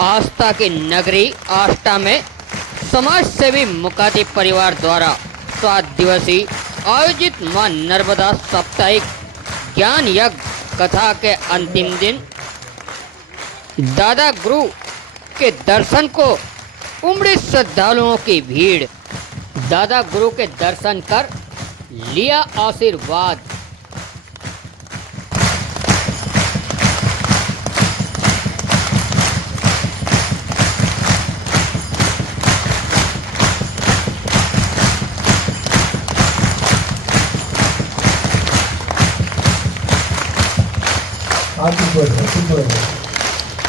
आस्था की नगरी आष्टा में समाज सेवी मुकाती परिवार द्वारा 7 दिवसीय आयोजित मां नर्मदा साप्ताहिक ज्ञान यज्ञ कथा के अंतिम दिन दादा गुरु के दर्शन को उमड़ी श्रद्धालुओं की भीड़। दादा गुरु के दर्शन कर लिया आशीर्वाद।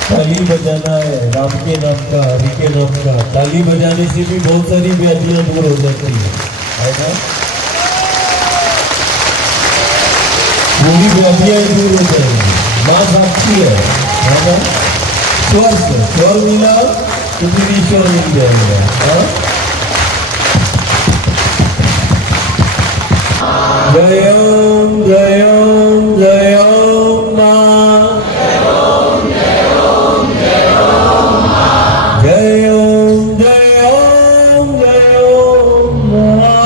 ताली बजाना है राम के नाम का, हरि के नाम का। ताली बजाने से भी बहुत सारी व्याधियां दूर हो जाती है ना। पूरी व्याधियां दूर हो जाएंगी। माँ साक्षी है ना। स्वर मिला तो फिर ईश्वर मिल जाएगा। जय ओम जय ओम जय ओम माँ। जय ओम जय ओम जय ओम माँ।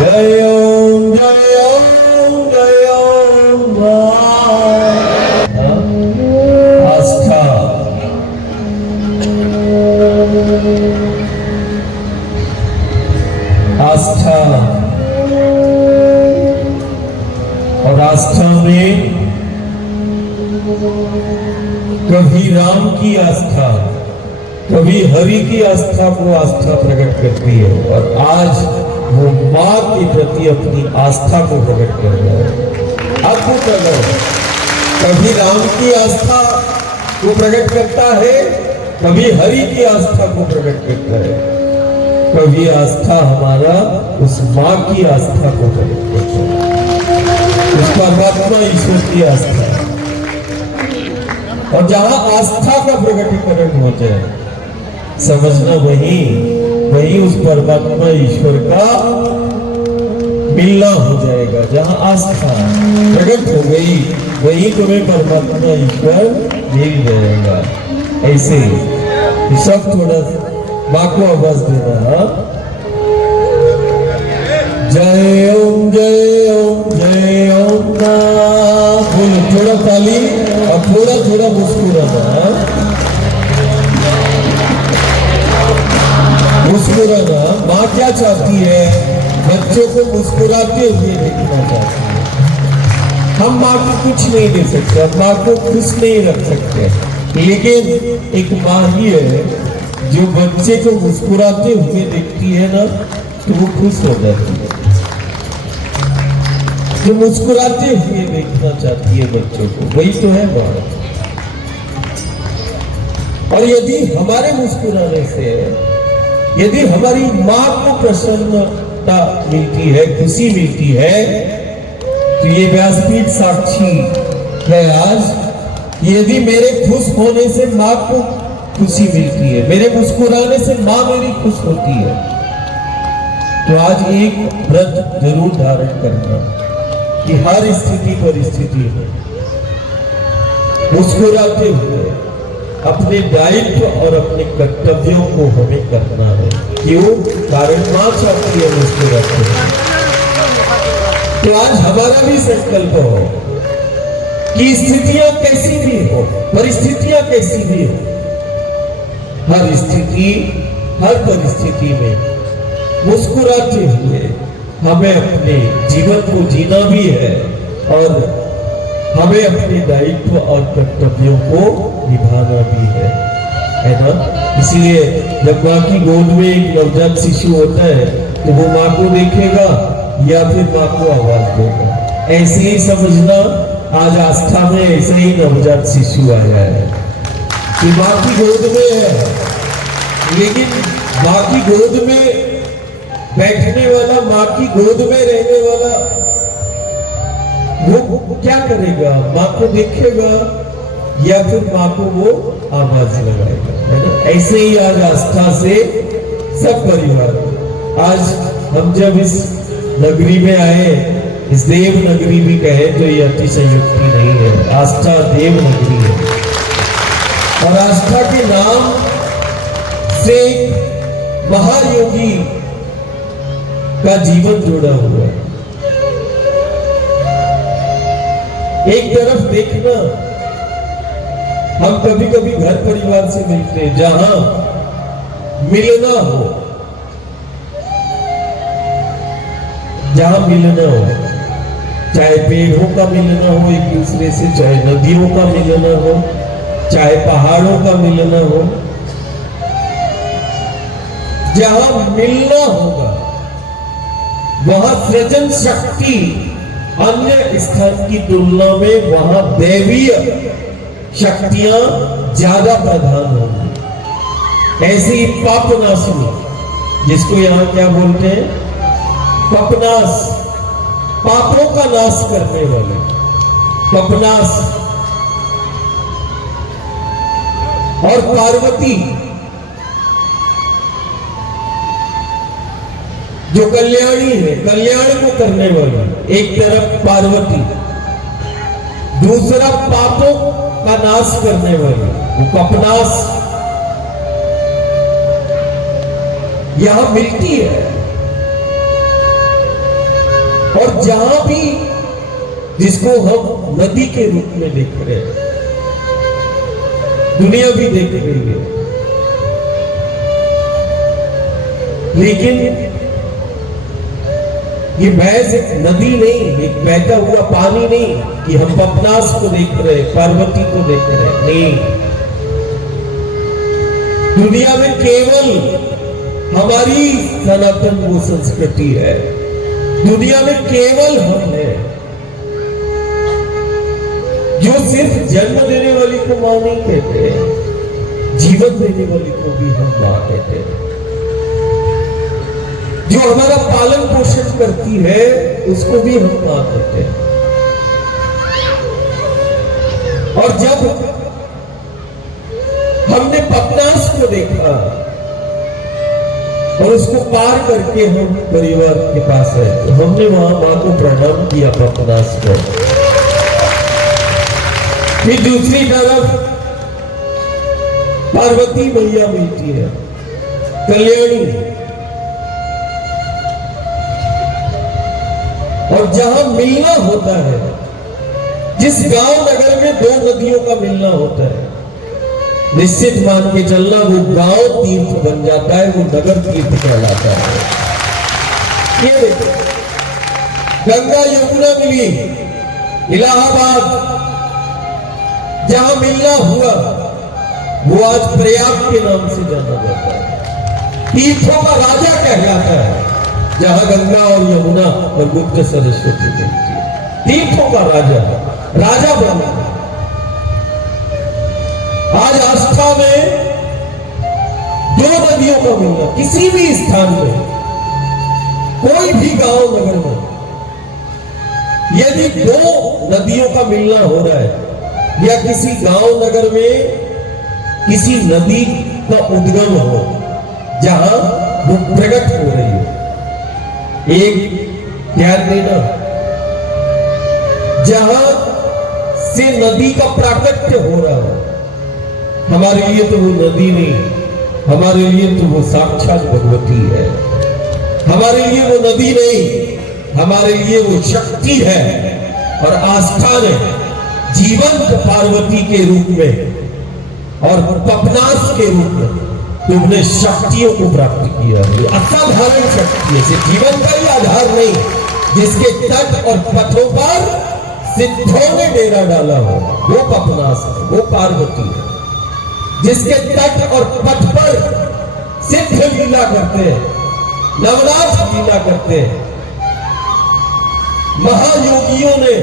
जय ओम जय ओम जय ओम माँ। आस्था आस्था और आस्था में कभी राम की आस्था कभी हरि की आस्था को आस्था प्रकट करती है, और आज वो माँ के प्रति अपनी आस्था को प्रकट कर रहा है। अद्भुत है। कभी राम की आस्था को प्रकट करता है, कभी हरि की आस्था को प्रकट करता है, कभी आस्था हमारा उस माँ की आस्था को प्रकट करता है, उस परमात्मा ईश्वर की आस्था। और जहां आस्था का प्रकटीकरण हो जाए, समझना वही उस परमात्मा ईश्वर का मिलना हो जाएगा। जहां आस्था प्रकट हो गई, वही तुम्हें परमात्मा ईश्वर मिल जाएगा। ऐसे सब थोड़ा माँ को आवाज देना। जय ओम जय ओम जय ओम माँ। बोलो थोड़ा ताली और थोड़ा थोड़ा मुस्कुराना। मुस्कुराना। माँ क्या चाहती है? बच्चों को मुस्कुराते हुए देखना चाहती है। हम माँ को कुछ नहीं दे सकते, हम माँ को खुश नहीं रख सकते, लेकिन एक माँ ही है जो बच्चे को मुस्कुराते हुए देखती है ना, तो वो खुश हो जाती है। जो मुस्कुराते हुए देखना चाहती है बच्चों को, वही तो है माँ। और यदि हमारे मुस्कुराने से, यदि हमारी माँ को प्रसन्नता मिलती है, खुशी मिलती है, तो ये व्यासपीठ साक्षी है आज। यदि मेरे खुश होने से माँ को खुशी मिलती है, मेरे मुस्कुराने से माँ मेरी खुश होती है, तो आज एक व्रत जरूर धारण करना कि हर स्थिति परिस्थिति में मुस्कुराते हुए अपने दायित्व और अपने कर्तव्यों को हमें करना है। क्यों? कारण माँ चाहती है मुस्कुराते हुए। तो आज हमारा भी संकल्प हो कि स्थितियां कैसी भी हो, परिस्थितियां कैसी भी हो, हर स्थिति हर परिस्थिति में मुस्कुराते हुए हमें अपने जीवन को जीना भी है, और हमें अपने दायित्व और कर्तव्यों को निभाना भी है ना। इसलिए जब माँ की गोद में एक नवजात शिशु होता है, तो वो माँ को देखेगा या फिर माँ को आवाज देगा। ऐसे ही समझना, आज आस्था में ऐसे ही नवजात शिशु आया है कि माँ की गोद में है, लेकिन माँ की गोद में बैठने वाला, माँ की गोद में रहने वाला, वो क्या करेगा? माँ को देखेगा या फिर माँ को वो आवाज लगाएगा, है ना। ऐसे ही आज आस्था से सब परिवार, आज हम जब इस नगरी में आए इस देवनगरी भी कहे तो ये अतिशयोक्ति नहीं है। आस्था देवनगरी है और आस्था के नाम से महायोगी का जीवन जुड़ा हुआ है। एक तरफ देखना, हम कभी कभी घर परिवार से मिलते हैं, जहां मिलना हो, चाहे पेड़ों का मिलना हो एक दूसरे से, चाहे नदियों का मिलना हो, चाहे पहाड़ों का मिलना हो, जहां मिलना होगा वहां सृजन शक्ति अन्य स्थान की तुलना में वहां दैवीय शक्तियां ज्यादा प्रधान होंगी। ऐसी पापनाशनी, जिसको यहां क्या बोलते हैं, पपनास, पापों का नाश करने वाले पपनास, और पार्वती जो कल्याणी है, कल्याण को करने वाली, एक तरफ पार्वती, दूसरा पापों का नाश करने वाली वो पपनास, यहां मिलती है। और जहां भी, जिसको हम नदी के रूप में देख रहे हैं, दुनिया भी देख रही है, लेकिन ये भैंस एक नदी नहीं, एक बहता हुआ पानी नहीं कि हम पपनास को देख रहे, पार्वती को देख रहे, नहीं। दुनिया में केवल हमारी सनातन वो संस्कृति है, दुनिया में केवल हम हैं जो सिर्फ जन्म देने वाली को मां नहीं कहते, जीवन देने वाली को भी हम मां कहते हैं, जो हमारा पालन पोषण करती है उसको भी हम मां कहते हैं। और जब हमने पपनास को देखा और उसको पार करके हम परिवार के पास आए, तो हमने वहां मां को प्रणाम किया, पपनास को। फिर दूसरी तरफ पार्वती मैया मिलती है, कल्याणी, और जहां मिलना होता है, जिस गांव नगर में दो नदियों का मिलना होता है, निश्चित मान के चलना वो गांव तीर्थ बन जाता है, वो नगर तीर्थ कहलाता है। ये देखो, गंगा यमुना मिली, इलाहाबाद जहां मिलना हुआ वो आज प्रयाग के नाम से जाना जाता है, तीर्थों का राजा कहलाता है, जहां गंगा और यमुना और गुप्त सरस्वती मिलती है, तीर्थों का राजा, राजा बना। आज आस्था में दो नदियों का मिलना, किसी भी स्थान में, कोई भी गांव नगर में, यदि दो नदियों का मिलना हो रहा है, या किसी गांव नगर में किसी नदी का उद्गम हो जहां वो प्रकट हो रही हो, एक ध्यान देना, जहां से नदी का प्राकट्य हो रहा हो, हमारे लिए तो वो नदी नहीं, हमारे लिए तो वो साक्षात भगवती है, हमारे लिए वो नदी नहीं, हमारे लिए वो शक्ति है। और आस्था ने जीवंत पार्वती के रूप में और पपनास के रूप में तुमने शक्तियों को प्राप्त किया है, असाधारण शक्ति है, जीवन का ही आधार नहीं, जिसके तट और पथों पर सिद्धों ने डेरा डाला हो वो पपनास है, वो पार्वती है, जिसके तट और पथ पर सिद्ध लीला करते हैं, नवनाथ लीला करते हैं। महायोगियों ने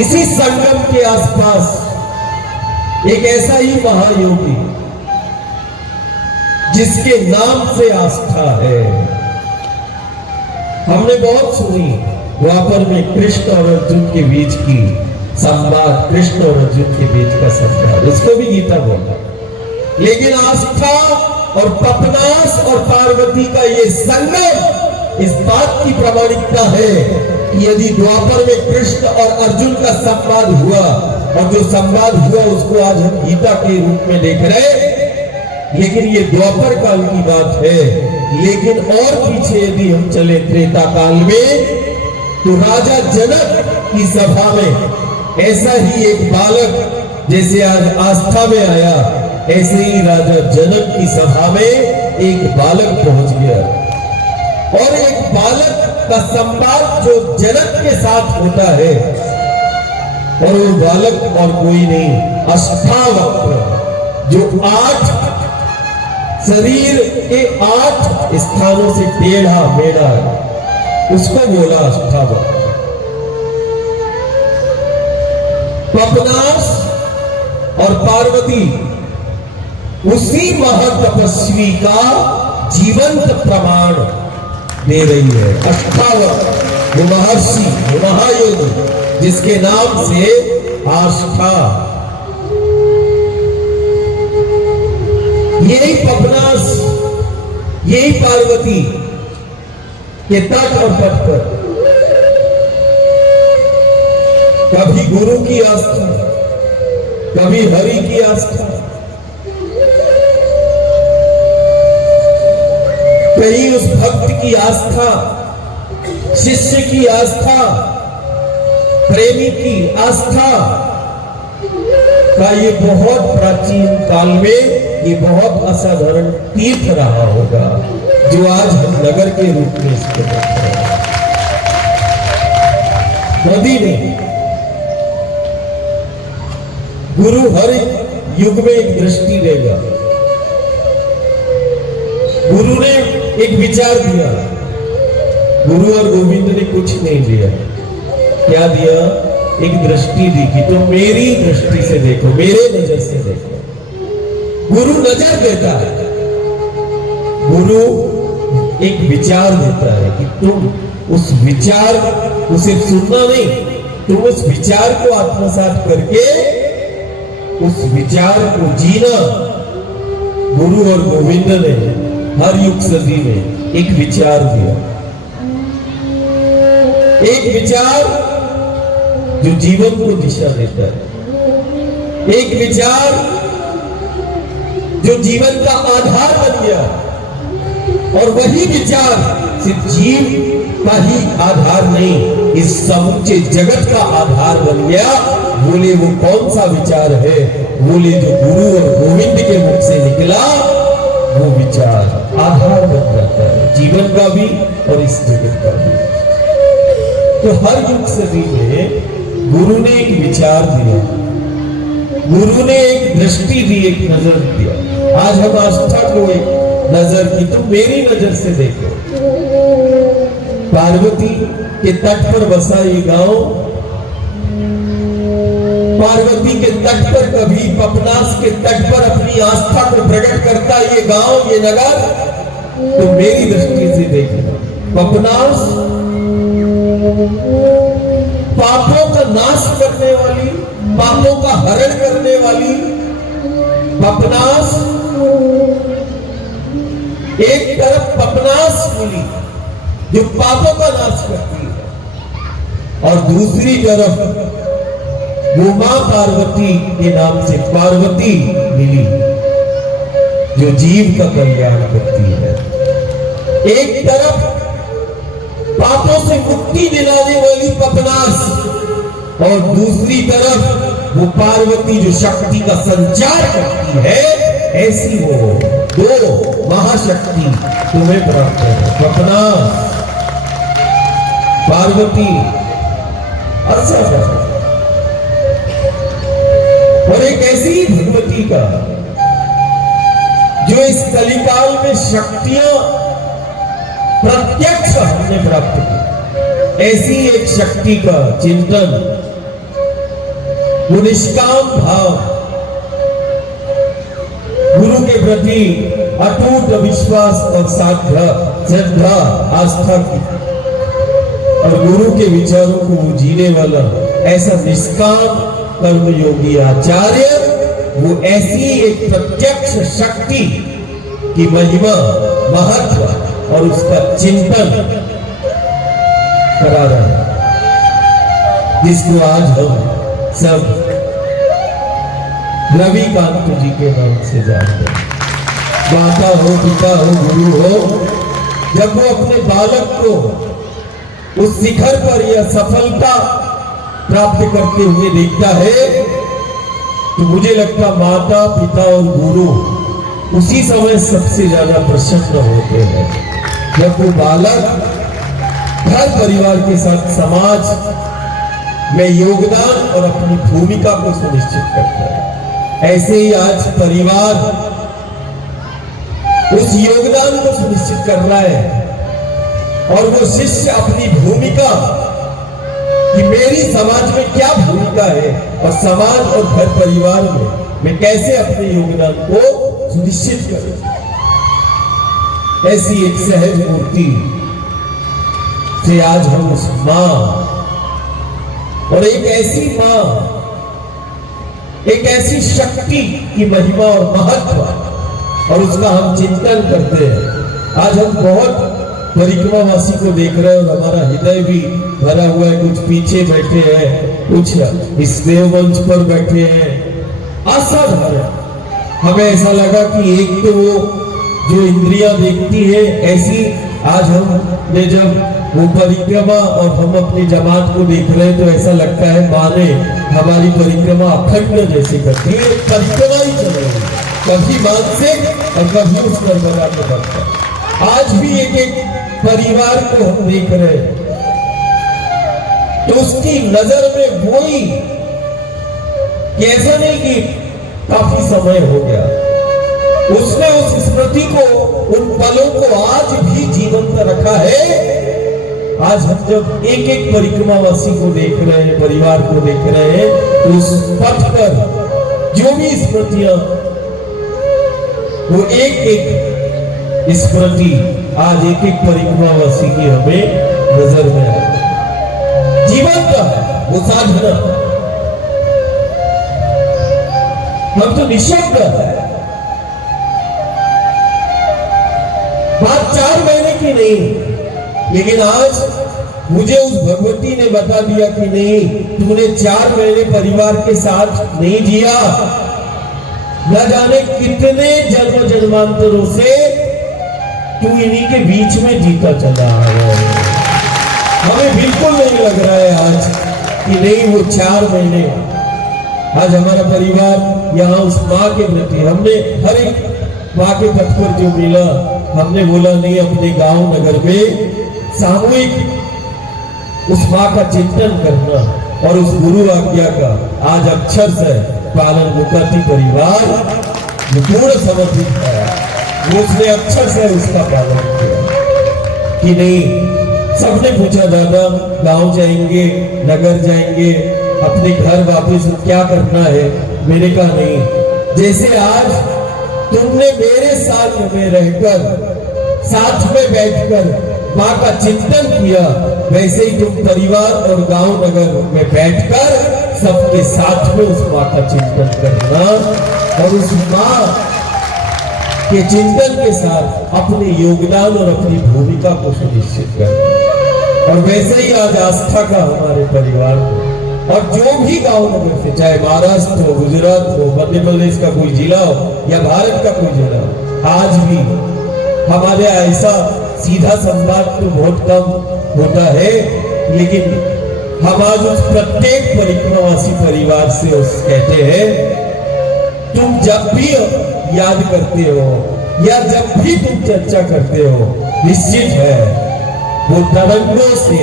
इसी संगम के आसपास एक ऐसा ही महायोगी जिसके नाम से आस्था है, हमने बहुत सुनी द्वापर में कृष्ण और अर्जुन के बीच की संवाद, कृष्ण और अर्जुन के बीच का संवाद, उसको भी गीता बोला। लेकिन आस्था और पपनास और पार्वती का ये संगम इस बात की प्रामाणिकता है कि यदि द्वापर में कृष्ण और अर्जुन का संवाद हुआ और जो संवाद हुआ उसको आज हम गीता के रूप में देख रहे, लेकिन ये द्वापर काल की बात है। लेकिन और पीछे यदि हम चले त्रेता काल में, तो राजा जनक की सभा में ऐसा ही एक बालक जैसे आज आस्था में आया, ऐसे ही राजा जनक की सभा में एक बालक पहुंच गया और एक बालक का संवाद जो जनक के साथ होता है, और वो बालक और कोई नहीं, अष्टावक्र, जो 8 शरीर के 8 स्थानों से टेढ़ा मेढ़ा है, उसको बोला अष्टावक्र। पपनास और पार्वती उसी महातपस्वी का जीवंत प्रमाण दे रही है। अष्टावक्र, वो महर्षि, वो महायोगी, जिसके नाम से आस्था, यही पपनास, यही पार्वती के तट और पट पर कभी गुरु की आस्था, कभी हरि की आस्था, कहीं उस भक्त की आस्था, शिष्य की आस्था, प्रेमी की आस्था का ये बहुत प्राचीन काल में ये बहुत असाधारण तीर्थ रहा होगा, जो आज हम नगर के रूप में इसको देख रहे हैं। नदी ने, गुरु हर युग में एक दृष्टि देगा। गुरु ने एक विचार दिया, गुरु और गोविंद ने कुछ नहीं दिया। क्या दिया? एक दृष्टि दी कि तुम मेरी दृष्टि से देखो, मेरे नजर से देखो। गुरु नजर देता है, गुरु एक विचार देता है कि तुम उस विचार को सिर्फ सुनना नहीं, तुम उस विचार को आत्मसात करके उस विचार को जीना। गुरु और गोविंद ने हर युग सदी में एक विचार दिया, एक विचार जो जीवन को दिशा देता है, एक विचार जो जीवन का आधार बन गया, और वही विचार सिर्फ जीव का ही आधार नहीं, इस समूचे जगत का आधार बन गया। बोले वो कौन सा विचार है? बोले जो गुरु और गोविंद के मुख से निकला, वो विचार आधार बन जाता है जीवन का भी और इस जगत का भी। तो हर युग सदी में गुरु ने एक विचार दिया, गुरु ने एक दृष्टि दी, एक नजर दिया। आज हम आस्था को एक नजर की, तुम मेरी नजर से देखो। पार्वती के तट पर बसा ये गांव, पार्वती के तट पर, कभी पपनास के तट पर अपनी आस्था को प्रकट करता ये गांव, ये नगर, तो मेरी दृष्टि से देखना। पपनास पापों का नाश करने वाली, पापों का हरण करने वाली, पपनास एक तरफ पपनास मिली जो पापों का नाश करती है, और दूसरी तरफ वो मां पार्वती के नाम से पार्वती मिली जो जीव का कल्याण करती है। एक तरफ पापों से मुक्ति दिलाने वाली पपनास, और दूसरी तरफ वो पार्वती जो शक्ति का संचार करती है। ऐसी वो दो महाशक्ति तुम्हें प्राप्त है, पपनास, पार्वती। और एक ऐसी भगवती का जो इस कलिकाल में शक्तियां प्रत्यक्ष हमने प्राप्त की, ऐसी एक शक्ति का चिंतन, वो निष्काम भाव, गुरु के प्रति अटूट विश्वास और श्रद्धा आस्था की, और गुरु के विचारों को वो जीने वाला ऐसा निष्काम कर्मयोगी आचार्य, वो ऐसी एक प्रत्यक्ष शक्ति की महिमा, महत्व और उसका चिंतन करा रहा है, जिसको आज हम सब रविकांत जी के नाम से जानते हैं। माता हो, पिता हो, गुरु हो, जब वो अपने बालक को उस शिखर पर यह सफलता प्राप्त करते हुए देखता है, तो मुझे लगता माता, पिता और गुरु उसी समय सबसे ज्यादा प्रसन्न होते हैं, जब वो बालक घर परिवार के साथ समाज में योगदान और अपनी भूमिका को सुनिश्चित करता है। ऐसे ही आज परिवार उस योगदान को सुनिश्चित कर रहा है और वो शिष्य अपनी भूमिका कि मेरी समाज में क्या भूमिका है और समाज और घर परिवार में मैं कैसे अपने योगदान को सुनिश्चित करूं, ऐसी एक सहज मूर्ति से आज हम उस मां और एक ऐसी मां, एक ऐसी शक्ति की महिमा और महत्व और उसका हम चिंतन करते हैं। आज हम बहुत परिक्रमावासी को देख रहे हैं और हमारा हृदय भी भरा हुआ है। कुछ पीछे बैठे हैं, कुछ इस देव मंच पर बैठे हैं। असाधारण हमें ऐसा लगा कि एक तो वो जो इंद्रियां देखती है, ऐसी आज हमने जब वो परिक्रमा और हम अपनी जमात को देख रहे हैं तो ऐसा लगता है माने हमारी परिक्रमा अखंड जैसे करती है। परिक्रमा ही चल रही है, कभी मानसिक और कभी उस नर्मदा को बढ़ता। आज भी एक एक परिवार को हम देख रहे हैं तो उसकी नजर में वही, ऐसा नहीं कि काफी समय हो गया, उसने उस स्मृति को, उन पलों को आज भी जीवंत रखा है। आज हम जब एक एक परिक्रमावासी को देख रहे हैं, परिवार को देख रहे हैं, तो उस पथ पर जो भी स्मृतियां, वो एक एक स्मृति आज एक एक परिक्रमावासी की हमें नजर में आए। जीवन का है वो साधना, हम तो निशब्द है। बात 4 महीने की नहीं, लेकिन आज मुझे उस भगवती ने बता दिया कि नहीं, तूने 4 महीने परिवार के साथ नहीं जिया, न जाने कितने जन्म जन्मांतरों से तू इन्हीं के बीच में जीता चला आया है। हमें बिल्कुल नहीं लग रहा है आज कि नहीं वो 4 महीने। आज हमारा परिवार यहाँ उस माँ के प्रति, हमने हर एक माँ के पथ पर जो मिला, हमने बोला नहीं, अपने गांव नगर में सामूहिक उस माँ का चिंतन करना और उस गुरु आज्ञा का आज अक्षर से पालन मुकति परिवार पूर्ण समर्पित है। उसने अक्षर से उसका पालन किया कि नहीं। सबने पूछा दादा गांव जाएंगे, नगर जाएंगे, अपने घर वापस क्या करना है? मैंने कहा नहीं, जैसे आज तुमने मेरे साथ में रहकर, साथ में बैठकर माँ का चिंतन किया, वैसे ही तुम परिवार और गांव नगर में बैठकर सबके साथ में उस माँ का चिंतन करना और उस माँ के चिंतन के साथ अपने योगदान और अपनी भूमिका को सुनिश्चित करना। और वैसे ही आज आस्था का हमारे परिवार को, और जो भी गांव नगर से, चाहे महाराष्ट्र हो, गुजरात हो, मध्य प्रदेश का कोई जिला हो या भारत का कोई जिला हो, आज भी हमारे ऐसा सीधा संवाद तो बहुत कम होता है, लेकिन हम आज उस प्रत्येक परिक्रमावासी परिवार से उस कहते हैं, तुम जब भी याद करते हो या जब भी तुम चर्चा करते हो, निश्चित है वो तरंगों से,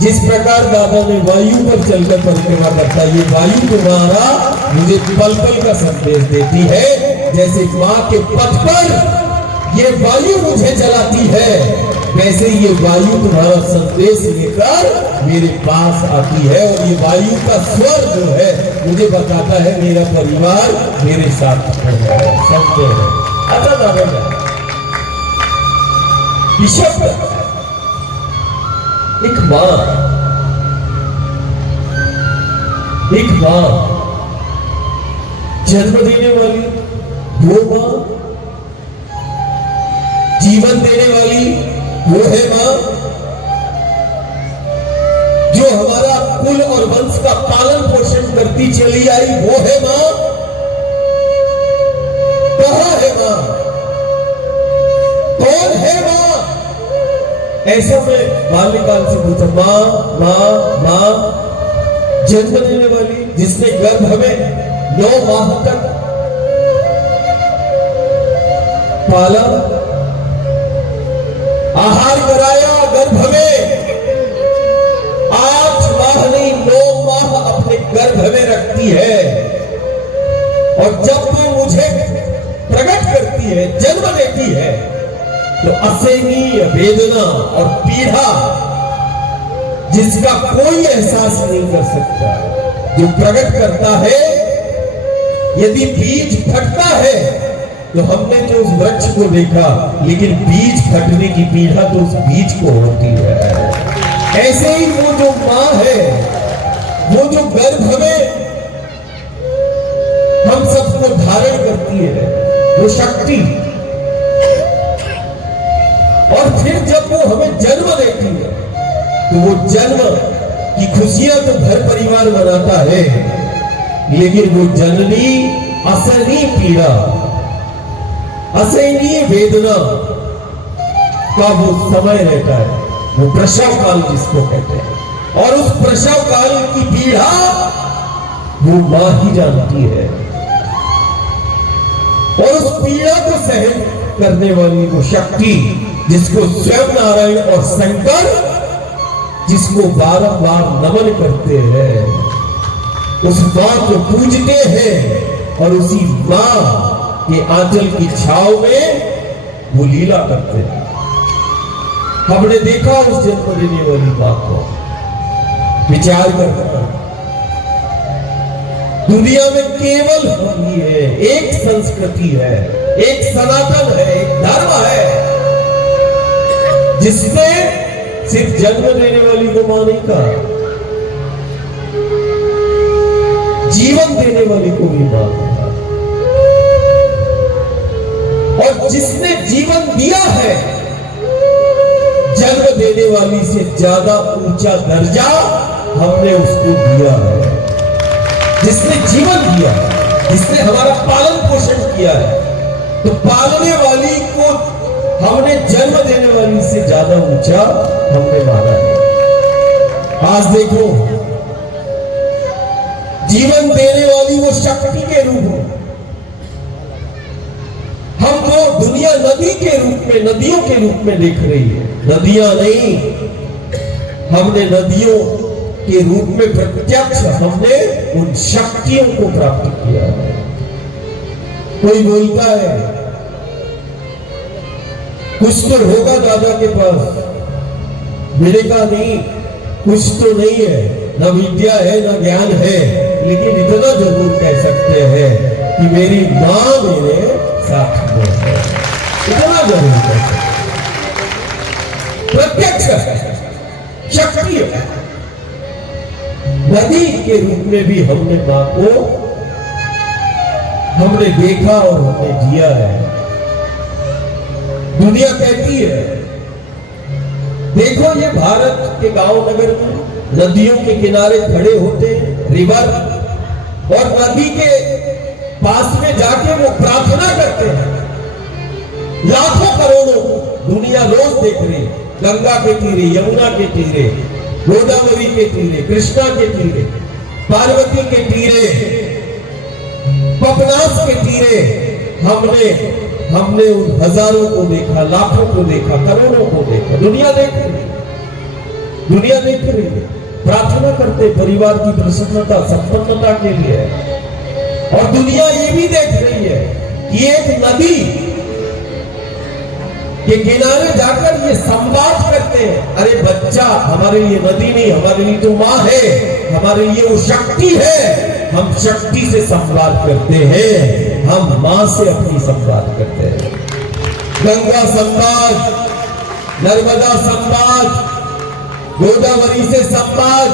जिस प्रकार दादा ने वायु पर चलकर परिक्रमा करता, ये वायु तुम्हारा मुझे पल पल का संदेश देती है। जैसे माँ के पथ पर ये वायु मुझे जलाती है, वैसे ये वायु तुम्हारा संदेश लेकर मेरे पास आती है। और ये वायु का स्वर जो है मुझे बताता है मेरा परिवार मेरे साथ है, समझे है। अच्छा दादा विषय एक मां जन्म देने वाली, 2 मां जीवन देने वाली वो है मां, जो हमारा कुल और वंश का पालन पोषण करती चली आई वो है मां। कहां है मां, कौन है मां? ऐसा मैं बाल्यकाल से पूछा, मां मां मां, जन्म देने वाली, जिसने गर्भ में 9 माह तक पाला, आहार कराया, गर्भ में 8 माह नहीं 9 माह अपने गर्भ में रखती है, और जब वो मुझे प्रकट करती है, जन्म देती है, तो असहनीय वेदना और पीड़ा जिसका कोई एहसास नहीं कर सकता, जो प्रकट करता है। यदि बीज फटता है तो हमने तो उस वृक्ष को देखा, लेकिन बीज फटने की पीड़ा तो उस बीज को होती है। ऐसे ही वो जो मां है, वो जो गर्भ में हम सबको धारण करती है, वो शक्ति, और फिर जब वो हमें जन्म देती है तो वो जन्म की खुशियां तो घर परिवार मनाता है, लेकिन वो जननी असहनीय पीड़ा, असहनीय वेदना का वो समय रहता है, वो प्रसव काल जिसको कहते हैं, और उस प्रसव काल की पीड़ा वो मां ही जानती है, और उस पीड़ा को सहन करने वाली वो शक्ति जिसको स्वयं नारायण और शंकर जिसको बारंबार नमन करते हैं, उस मां को पूजते हैं, और उसी मां के आंचल की छाव में वो लीला करते हैं। हमने देखा उस जन्म देने वाली मां को, विचार करना, दुनिया में केवल हम ही है, एक संस्कृति है, एक सनातन है, एक धर्म है, जिसने सिर्फ जन्म देने वाली को मां नहीं कहा, जीवन देने वाली को भी मां कहा, और जिसने जीवन दिया है, जन्म देने वाली से ज्यादा ऊंचा दर्जा हमने उसको दिया है। जिसने जीवन दिया, जिसने हमारा पालन पोषण किया है, तो पालने वाली को हमने जन्म देने वाली से ज्यादा ऊंचा हमने माना है। आज देखो, जीवन देने वाली वो शक्ति के रूप में, हमको दुनिया नदी के रूप में, नदियों के रूप में देख रही है। नदियां नहीं, हमने नदियों के रूप में प्रत्यक्ष हमने उन शक्तियों को प्राप्त किया है। कोई बोलता है कुछ तो होगा दादा के पास, मिलेगा नहीं, कुछ तो नहीं है, न विद्या है न ज्ञान है, लेकिन इतना जरूर कह सकते हैं कि मेरी मां मेरे साथ में है। इतना जरूर कह सकते, प्रत्यक्ष शक्ति है। नदी के रूप में भी हमने मां को हमने देखा और हमने जिया है। दुनिया कहती है, देखो ये भारत के गांव नगर में नदियों के किनारे खड़े होते हैं, रिवर, और नदी के पास में जाके वो प्रार्थना करते हैं। लाखों करोड़ों दुनिया रोज देख रही, गंगा के तीरे, यमुना के तीरे, गोदावरी के तीरे, कृष्णा के तीरे, पार्वती के तीरे, पपनास के तीरे, हमने उन हजारों को देखा, लाखों को देखा, करोड़ों को देखा। दुनिया देख रही, दुनिया देख रही, प्रार्थना करते परिवार की प्रसन्नता, संपन्नता के लिए। और दुनिया ये भी देख रही है कि एक नदी के किनारे जाकर ये संवाद करते हैं, अरे बच्चा, हमारे लिए नदी नहीं, हमारे लिए तो मां है, हमारे लिए वो शक्ति है। हम शक्ति से संवाद करते हैं, हम मां से अपनी संवाद करते हैं। गंगा संवाद, नर्मदा संवाद, गोदावरी से संवाद,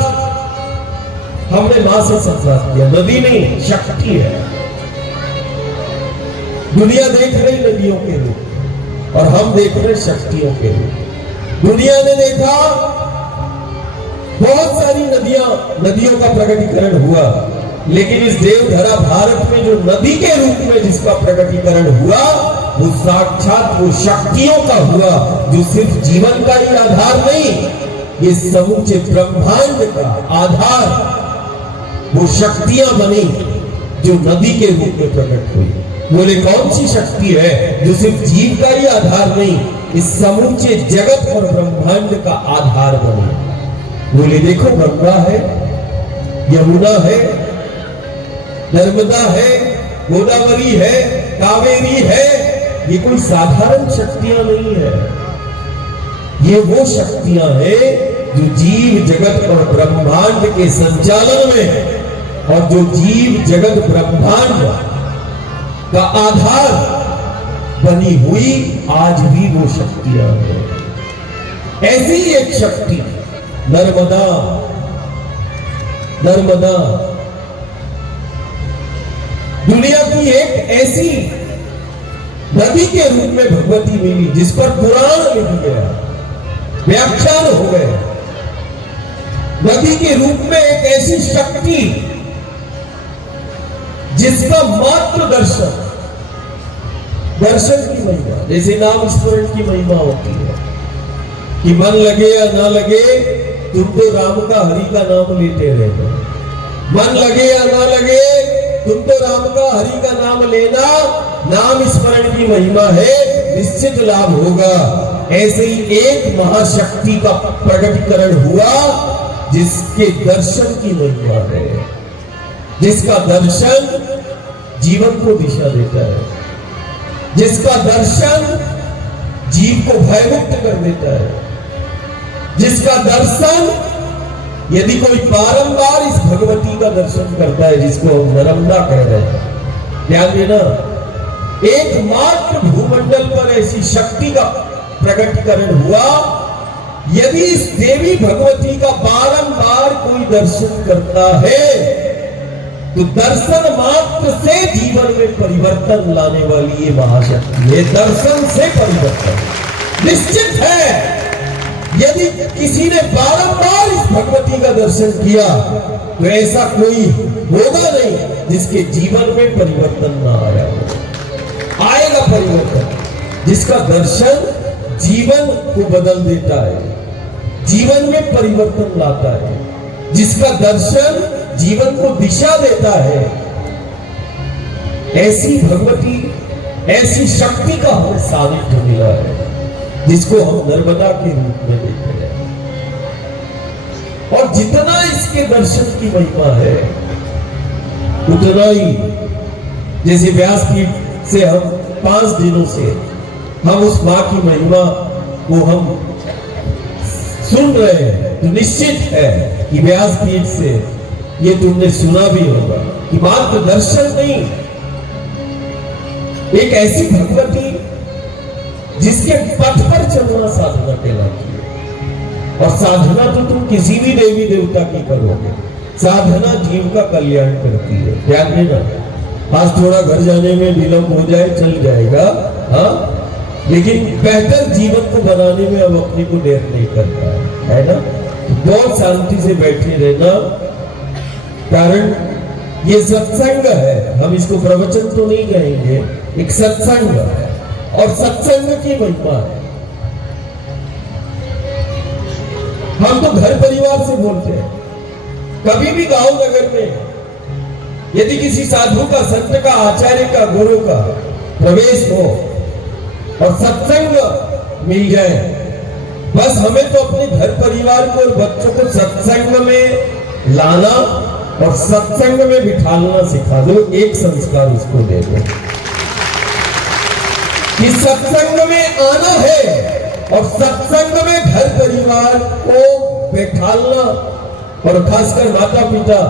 हमने मां से संवाद किया। नदी नहीं, शक्ति है। दुनिया देख रही नदियों के रूप, और हम देख रहे शक्तियों के रूप। दुनिया ने देखा बहुत सारी नदियों का प्रकटीकरण हुआ, लेकिन इस देवधरा भारत में जो नदी के रूप में जिसका प्रकटीकरण हुआ वो साक्षात वो शक्तियों का हुआ, जो सिर्फ जीवन का ही आधार नहीं, ये समूचे ब्रह्मांड का आधार वो शक्तियां बनी जो नदी के रूप में प्रकट हुई। बोले कौन सी शक्ति है जो सिर्फ जीव का ही आधार नहीं, इस समूचे जगत और ब्रह्मांड का आधार बनी। बोले देखो गंगा है, यमुना है, नर्मदा है, गोदावरी है, कावेरी है, ये कोई साधारण शक्तियां नहीं है, ये वो शक्तियां हैं जो जीव जगत और ब्रह्मांड के संचालन में, और जो जीव जगत ब्रह्मांड का आधार बनी हुई आज भी वो शक्तियां हैं। ऐसी ही एक शक्ति नर्मदा दुनिया की एक ऐसी नदी के रूप में भगवती मिली जिस पर पुराण लिख गया, व्याख्यान हो गए। नदी के रूप में एक ऐसी शक्ति जिसका मात्र दर्शन की महिमा, जैसे नाम स्मरण की महिमा होती है कि मन लगे या ना लगे तुम तो राम का हरि का नाम लेते रहते, मन लगे या ना लगे तुम तो राम का हरि का नाम लेना नाम स्मरण की महिमा है, निश्चित लाभ होगा। ऐसे ही एक महाशक्ति का प्रकटीकरण हुआ जिसके दर्शन की महिमा है, जिसका दर्शन जीवन को दिशा देता है, जिसका दर्शन जीव को भयमुक्त कर देता है, जिसका दर्शन यदि कोई बारंबार इस भगवती का दर्शन करता है, जिसको हम नर्मदा कह रहे हैं, ध्यान देना, एकमात्र भूमंडल पर ऐसी शक्ति का प्रकटीकरण हुआ। यदि इस देवी भगवती का बारंबार कोई दर्शन करता है तो दर्शन मात्र से जीवन में परिवर्तन लाने वाली ये महाशक्ति है। दर्शन से परिवर्तन निश्चित है। यदि किसी ने बारंबार इस भगवती का दर्शन किया तो ऐसा कोई होगा नहीं जिसके जीवन में परिवर्तन ना आया हो। आएगा परिवर्तन, जिसका दर्शन जीवन को बदल देता है, जीवन में परिवर्तन लाता है, जिसका दर्शन जीवन को दिशा देता है। ऐसी भगवती, ऐसी शक्ति का हमें सानिध्य मिला है, जिसको हम नर्मदा के रूप में देखते हैं। और जितना इसके दर्शन की महिमा है उतना ही, जैसे व्यासपीठ से हम 5 दिनों से हम उस मां की महिमा को हम सुन रहे हैं, तो निश्चित है कि व्यासपीठ से ये तुमने सुना भी होगा कि मात्र दर्शन नहीं, एक ऐसी भगवती जिसके पथ पर चलना साधना कहलाती है। और साधना तो तुम किसी भी देवी देवता की करोगे, साधना जीव का कल्याण करती है। ध्यान देना, आज थोड़ा घर जाने में विलंब हो जाए चल जाएगा, हाँ, लेकिन बेहतर जीवन को बनाने में अब अपने को देर नहीं करता है ना। बहुत शांति से बैठे रहना, कारण ये सत्संग है, हम इसको प्रवचन तो नहीं कहेंगे, एक सत्संग है और सत्संग की महिमा है। हम तो घर परिवार से बोलते हैं, कभी भी गांव नगर में यदि किसी साधु का, संत का, आचार्य का, गुरु का प्रवेश हो और सत्संग मिल जाए, बस हमें तो अपने घर परिवार को और बच्चों को सत्संग में लाना और सत्संग में बिठाना सिखा दो। एक संस्कार उसको दे दो कि सत्संग में आना है और सत्संग में घर परिवार को बैठालना, और खासकर माता पिता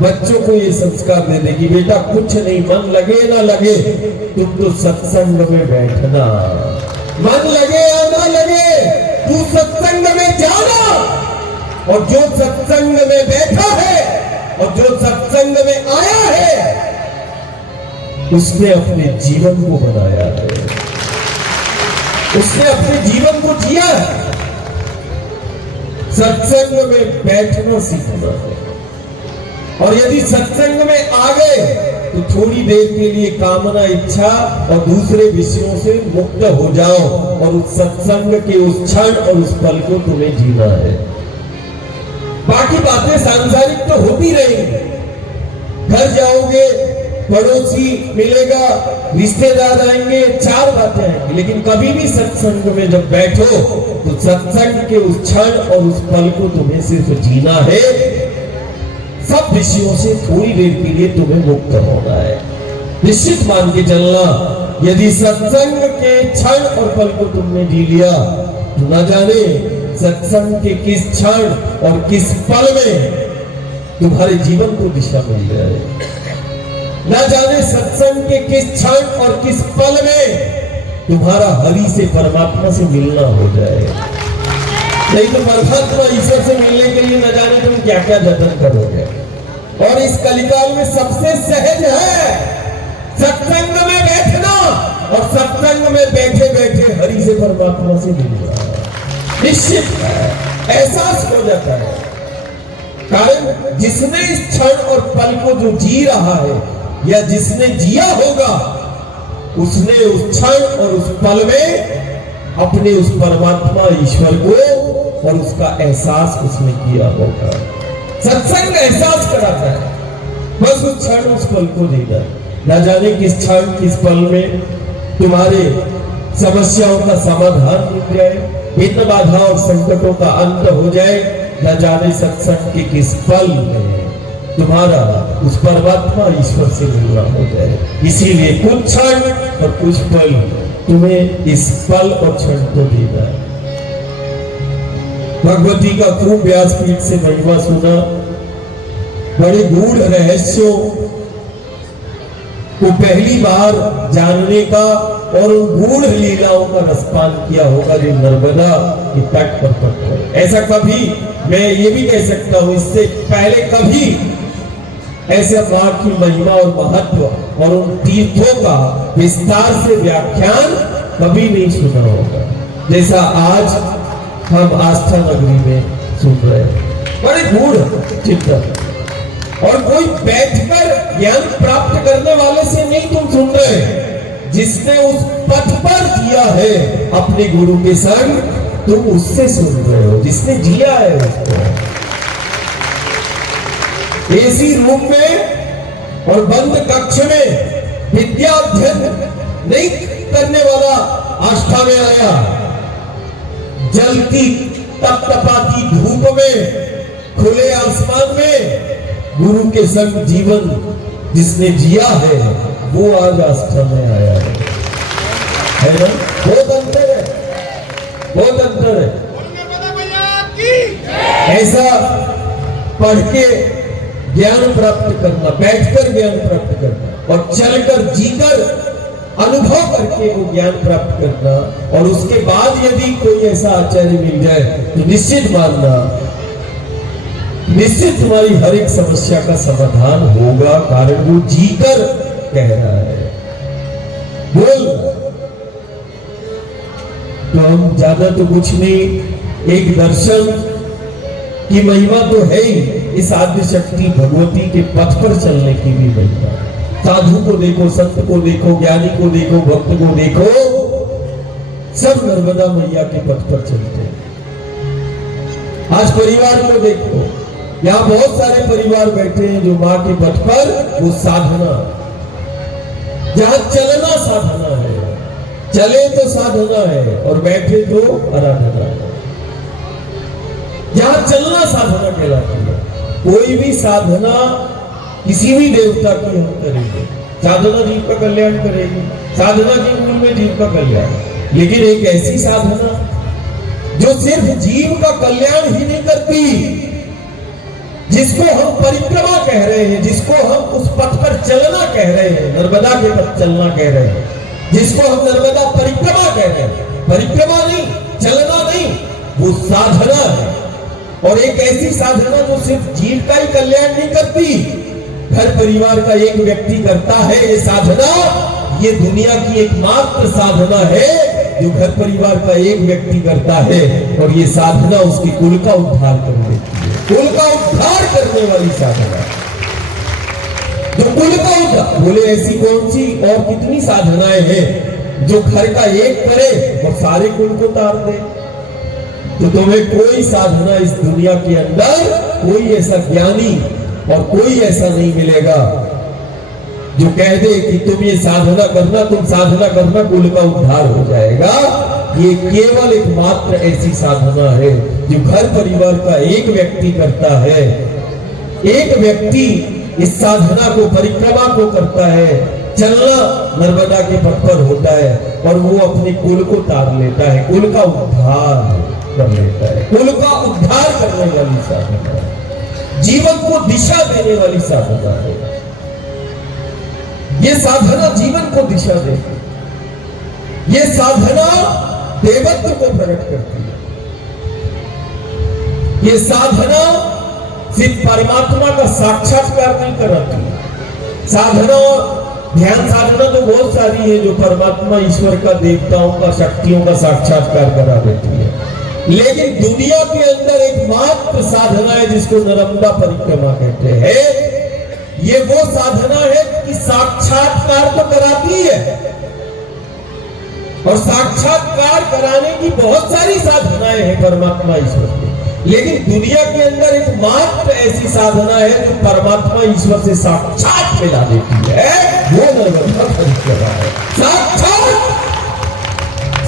बच्चों को ये संस्कार दे दे कि बेटा कुछ नहीं, मन लगे ना लगे तुम तो सत्संग में बैठना, मन लगे या ना लगे तू सत्संग में जाना। और जो सत्संग में बैठा है और जो सत्संग में आया है उसने अपने जीवन को बनाया है। उसने अपने जीवन को जिया है। सत्संग में बैठना सीखना है, और यदि सत्संग में आ गए तो थोड़ी देर के लिए कामना, इच्छा और दूसरे विषयों से मुक्त हो जाओ, और उस सत्संग के उस क्षण और उस पल को तुम्हें जीना है। बाकी बातें सांसारिक तो होती रहेंगी। घर जाओगे, पड़ोसी मिलेगा, रिश्तेदार आएंगे, चार बातें आएंगी, लेकिन कभी भी सत्संग में जब बैठो तो सत्संग के उस क्षण और उस पल को तुम्हें सिर्फ जीना है। सब विषयों से थोड़ी देर के लिए तुम्हें मुक्त होना है। निश्चित मान के चलना, यदि सत्संग के क्षण और पल को तुमने जी लिया तो न जाने सत्संग के किस क्षण और किस पल में तुम्हारे जीवन को दिशा मिल जाए। न जाने सत्संग के किस क्षण और किस पल में तुम्हारा हरि से, परमात्मा से मिलना हो जाए। नहीं तो परमात्मा ईश्वर से मिलने के लिए न जाने तुम क्या क्या जतन करोगे। और इस कलिकाल में सबसे सहज है सत्संग में बैठना, और सत्संग में बैठे बैठे हरि से, परमात्मा से मिलना। निश्चित एहसास हो जाता है, कारण जिसने इस क्षण और पल को जो जी रहा है या जिसने जिया होगा, उसने उस क्षण और उस पल में अपने उस परमात्मा ईश्वर को और उसका एहसास उसने किया होगा। सत्संग एहसास कराता है, बस उस क्षण उस पल को जीना। न जाने किस क्षण किस पल में तुम्हारे समस्याओं का समाधान मिल जाए, विघ्न बाधा और संकटों का अंत हो जाए। न जाने सत्संग के किस पल में तुम्हारा उस परमात्मा ईश्वर से मिलना हो जाए। इसीलिए कुछ क्षण और कुछ पल तुम्हें इस पल और क्षण को देना है। भगवती का खूब व्यासपीठ से महिमा सुना, बड़े गूढ़ रहस्यों को पहली बार जानने का और उन गूढ़ लीलाओं का रसपान किया होगा जो नर्मदा के तट पर पड़ता। ऐसा कभी, मैं ये भी कह सकता हूं, इससे पहले कभी ऐसे मां की महिमा और महत्व और उन तीर्थों का विस्तार से व्याख्यान कभी नहीं सुना होगा जैसा आज हम आस्था नगरी में सुन रहे हैं। बड़े गूढ़ चिंतन, और कोई बैठकर ज्ञान प्राप्त करने वाले से नहीं तुम सुन रहे, जिसने उस पथ पर जिया है अपने गुरु के संग, तुम उससे सुन रहे हो, जिसने जिया है उसको। एसी रूम में और बंद कक्ष में विद्या अध्ययन नहीं करने वाला आस्था में आया, जलती तपतपाती धूप में, खुले आसमान में गुरु के संग जीवन जिसने जिया है, वो आज आस्था में आया है ना? बहुत अंतर है, बहुत अंतर है। ऐसा पढ़ के ज्ञान प्राप्त करना, बैठकर ज्ञान प्राप्त करना, और चलकर जीकर अनुभव करके वो ज्ञान प्राप्त करना, और उसके बाद यदि कोई ऐसा आचार्य मिल जाए तो निश्चित मानना, निश्चित तुम्हारी हर एक समस्या का समाधान होगा, कारण वो जीकर कह रहा है, बोल। तो हम ज्यादा तो कुछ नहीं, एक दर्शन की महिमा तो है ही, इस आद्य शक्ति भगवती के पथ पर चलने की भी महिमा। साधु को देखो, संत को देखो, ज्ञानी को देखो, भक्त को देखो, सब नर्मदा मैया के पथ पर चलते हैं। आज परिवार को देखो, यहाँ बहुत सारे परिवार बैठे हैं जो माँ के पथ पर, वो साधना, जहां चलना साधना है, चले तो साधना है और बैठे तो आराधना है। जहां चलना साधना कहलाती है। कोई भी साधना किसी भी देवता की हम करेंगे, साधना जीव का कल्याण करेगी, साधना के मूल में जीव का कल्याण, लेकिन एक ऐसी साधना जो सिर्फ जीव का कल्याण ही नहीं करती, जिसको हम परिक्रमा कह रहे हैं, जिसको हम उस पथ पर चलना कह रहे हैं, नर्मदा के पथ चलना कह रहे हैं, जिसको हम नर्मदा परिक्रमा कह रहे हैं, परिक्रमा नहीं, चलना नहीं, वो साधना है। और एक ऐसी साधना जो सिर्फ जीव का ही कल्याण नहीं करती, घर परिवार का एक व्यक्ति करता है ये साधना, ये दुनिया की एकमात्र साधना है जो घर परिवार का एक व्यक्ति करता है, और ये साधना उसकी कुल का उद्धार कर देती है। कुल का उद्धार करने वाली साधना, जो कुल का उद्धार। बोले ऐसी कौन सी और कितनी साधनाएं हैं जो घर का एक करे और सारे कुल को तार दे। तो तुम्हें कोई साधना इस दुनिया के अंदर, कोई ऐसा ज्ञानी और कोई ऐसा नहीं मिलेगा जो कह दे कि तुम ये साधना करना, तुम साधना करना, कुल का उद्धार हो जाएगा। ये केवल एकमात्र ऐसी साधना है जो घर परिवार का एक व्यक्ति करता है। एक व्यक्ति इस साधना को, परिक्रमा को करता है। चलना नर्मदा के पथ पर होता है और वो अपने कुल को तार लेता है, कुल का उद्धार कर लेता है। कुल का उद्धार करने वाली साधना है, जीवन को दिशा देने वाली साधना है। ये साधना जीवन को दिशा देती है। ये साधना देवत्व को प्रकट करती है। ये साधना सिर्फ परमात्मा का साक्षात्कार नहीं कराती। साधना, ध्यान साधना तो बहुत सारी है जो परमात्मा, ईश्वर का, देवताओं का, शक्तियों का साक्षात्कार करा देती है। लेकिन दुनिया के अंदर एकमात्र साधना है जिसको नर्मदा परिक्रमा कहते हैं। ये वो साधना है कि साक्षात्कार तो कराती है, और साक्षात्कार कराने की बहुत सारी साधनाएं हैं परमात्मा ईश्वर की। लेकिन दुनिया के अंदर एकमात्र ऐसी साधना है जो परमात्मा ईश्वर से साक्षात मिला देती है, वो नर्मदा परिक्रमा है। साक्षात,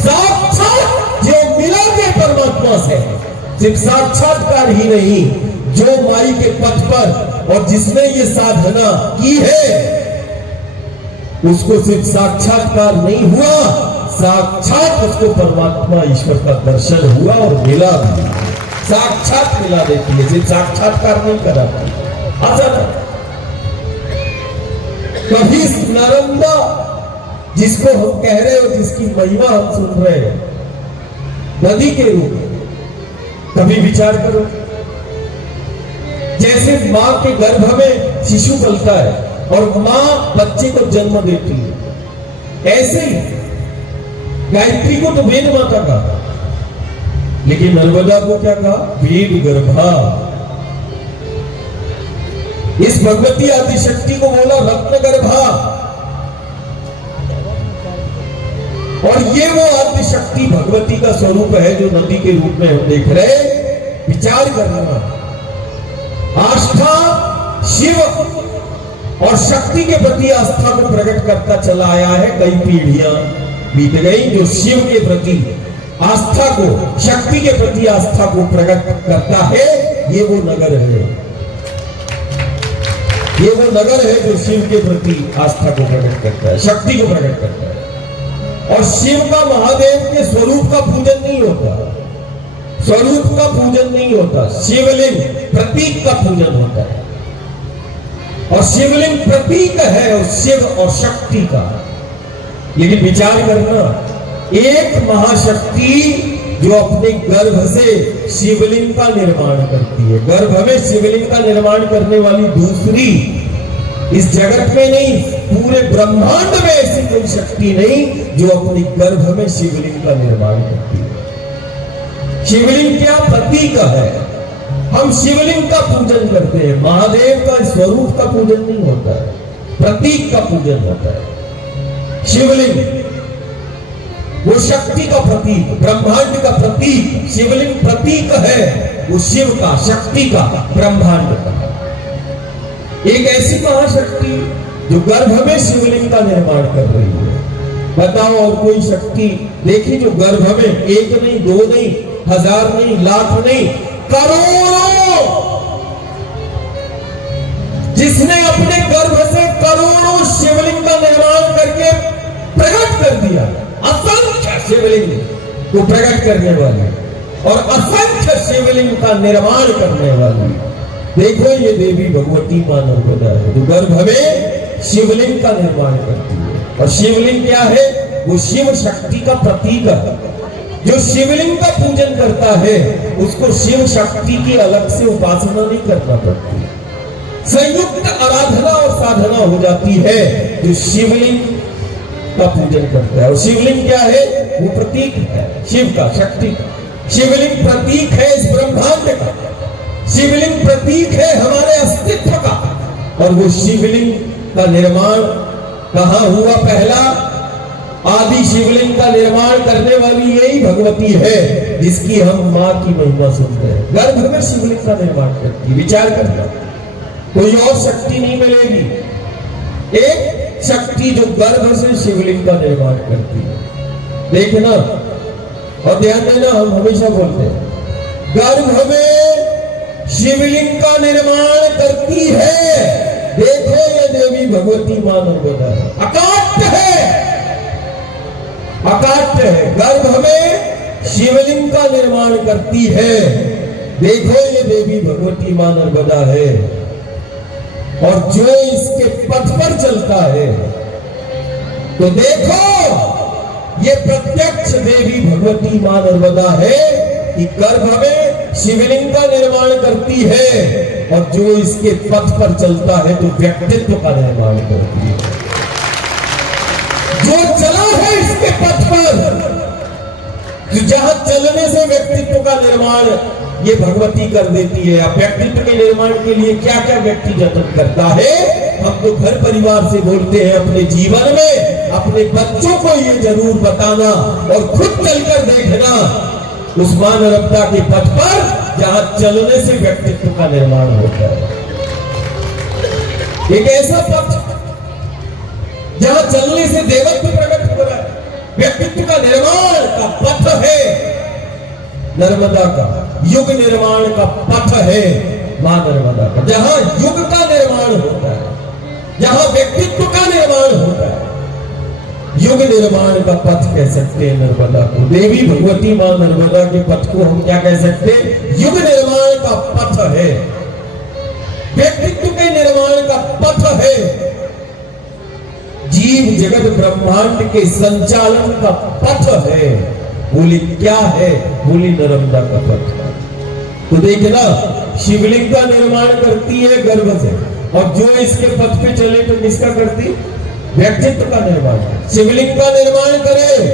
साक्षात जो मिला के परमात्मा से, सिर्फ साक्षात्कार ही नहीं, जो माई के पथ पर और जिसने ये साधना की है उसको सिर्फ साक्षात्कार नहीं हुआ, साक्षात उसको परमात्मा ईश्वर का दर्शन हुआ और मिला भी। साक्षात मिला देती है, सिर्फ साक्षात्कार नहीं कराती। कभी नर्मदा जिसको हम कह रहे हो, जिसकी महिमा हम सुन रहे हैं, नदी के रूप में कभी विचार करो। जैसे मां के गर्भ में शिशु पलता है और मां बच्चे को जन्म देती है, ऐसे ही गायत्री को तो वेद माता कहा, लेकिन नर्मदा को क्या कहा? वेद गर्भा। इस भगवती आदिशक्ति को बोला रत्न गर्भा। और ये वो आदिशक्ति भगवती का स्वरूप है जो नदी के रूप में हम देख रहे। विचार करना, आस्था शिव और शक्ति के प्रति आस्था को प्रकट करता चला आया है। कई पीढ़ियां बीत गई जो शिव के प्रति आस्था को, शक्ति के प्रति आस्था को प्रकट करता है। ये वो नगर है, ये वो नगर है जो शिव के प्रति आस्था को प्रकट करता है, शक्ति को प्रकट करता है। और शिव का, महादेव के स्वरूप का पूजन नहीं होता, स्वरूप का पूजन नहीं होता, शिवलिंग प्रतीक का पूजन होता है। और शिवलिंग प्रतीक है और शिव और शक्ति का। लेकिन विचार करना, एक महाशक्ति जो अपने गर्भ से शिवलिंग का निर्माण करती है, गर्भ में शिवलिंग का निर्माण करने वाली दूसरी इस जगत में नहीं, पूरे ब्रह्मांड में ऐसी कोई शक्ति नहीं जो अपने गर्भ में शिवलिंग का निर्माण करती है। शिवलिंग क्या? प्रतीक है। हम शिवलिंग का पूजन करते हैं, महादेव का स्वरूप का पूजन नहीं होता है, प्रतीक का पूजन होता है। शिवलिंग वो शक्ति का प्रतीक, ब्रह्मांड का प्रतीक। शिवलिंग प्रतीक है वो शिव का, शक्ति का, ब्रह्मांड का। एक ऐसी महाशक्ति जो गर्भ में शिवलिंग का निर्माण कर रही है। बताओ और कोई शक्ति देखी जो गर्भ में एक नहीं, दो नहीं, हजार नहीं, लाख नहीं, करोड़ों, जिसने अपने गर्भ से करोड़ों शिवलिंग का निर्माण करके प्रकट कर दिया। असंख्य शिवलिंग को प्रकट करने वाली और असंख्य शिवलिंग का निर्माण करने वाली। देखो ये देवी भगवती मां नर्मदा है जो गर्भ में शिवलिंग का निर्माण करती है। और शिवलिंग क्या है? वो शिव शक्ति का प्रतीक है। जो शिवलिंग का पूजन करता है उसको शिव शक्ति की अलग से उपासना नहीं करना पड़ती, संयुक्त आराधना और साधना हो जाती है जो शिवलिंग का पूजन करता है। और शिवलिंग क्या है? वो प्रतीक है शिव का, शक्ति का। शिवलिंग प्रतीक है इस ब्रह्मांड का, शिवलिंग प्रतीक है हमारे अस्तित्व का। और वो शिवलिंग का निर्माण कहां हुआ? पहला आदि शिवलिंग का निर्माण करने वाली यही भगवती है, जिसकी हम मां की महिमा सुनते हैं। गर्भ में शिवलिंग का निर्माण करती, विचार करना, कोई और शक्ति नहीं मिलेगी। एक शक्ति जो गर्भ से शिवलिंग का निर्माण करती है। देखना और ध्यान देना, हम हमेशा बोलते हैं गर्भ में शिवलिंग का निर्माण करती है। देखो ये देवी भगवती मां नर्मदा है, अकाट्य है, अकाट्य है, गर्भ में शिवलिंग का निर्माण करती है। देखो ये देवी भगवती मां नर्मदा है। और जो इसके पथ पर चलता है तो देखो ये प्रत्यक्ष देवी भगवती मां नर्मदा है कि गर्भ में शिवलिंग का निर्माण करती है। और जो इसके पथ पर चलता है तो व्यक्तित्व का निर्माण करती है। जो चला है इसके पथ पर, तो जहां चलने से व्यक्तित्व का निर्माण ये भगवती कर देती है। अब व्यक्तित्व के निर्माण के लिए क्या क्या व्यक्ति जतन करता है? हम तो घर परिवार से बोलते हैं, अपने जीवन में अपने बच्चों को ये जरूर बताना और खुद चलकर देखना उस मां नर्मदा के पथ पर जहां चलने से व्यक्तित्व का निर्माण होता है। एक ऐसा पथ जहां चलने से देवत्व प्रकट हो रहा है, व्यक्तित्व का निर्माण का पथ है नर्मदा का, युग निर्माण का पथ है मां नर्मदा का। जहां युग का निर्माण होता है, जहां व्यक्तित्व का निर्माण होता है, युग निर्माण का पथ कह सकते हैं नर्मदा को। देवी भगवती मां नर्मदा के पथ को हम क्या कह सकते हैं? युग निर्माण का पथ है, व्यक्तित्व के निर्माण का पथ है, जीव जगत ब्रह्मांड के संचालन का पथ है। बोली क्या है? बोली नर्मदा का पथ। तो देखना शिवलिंग का निर्माण करती है गर्भ से, और जो इसके पथ पे चले तो किसका करती? व्यक्तित्व का निर्माण। शिवलिंग का निर्माण करे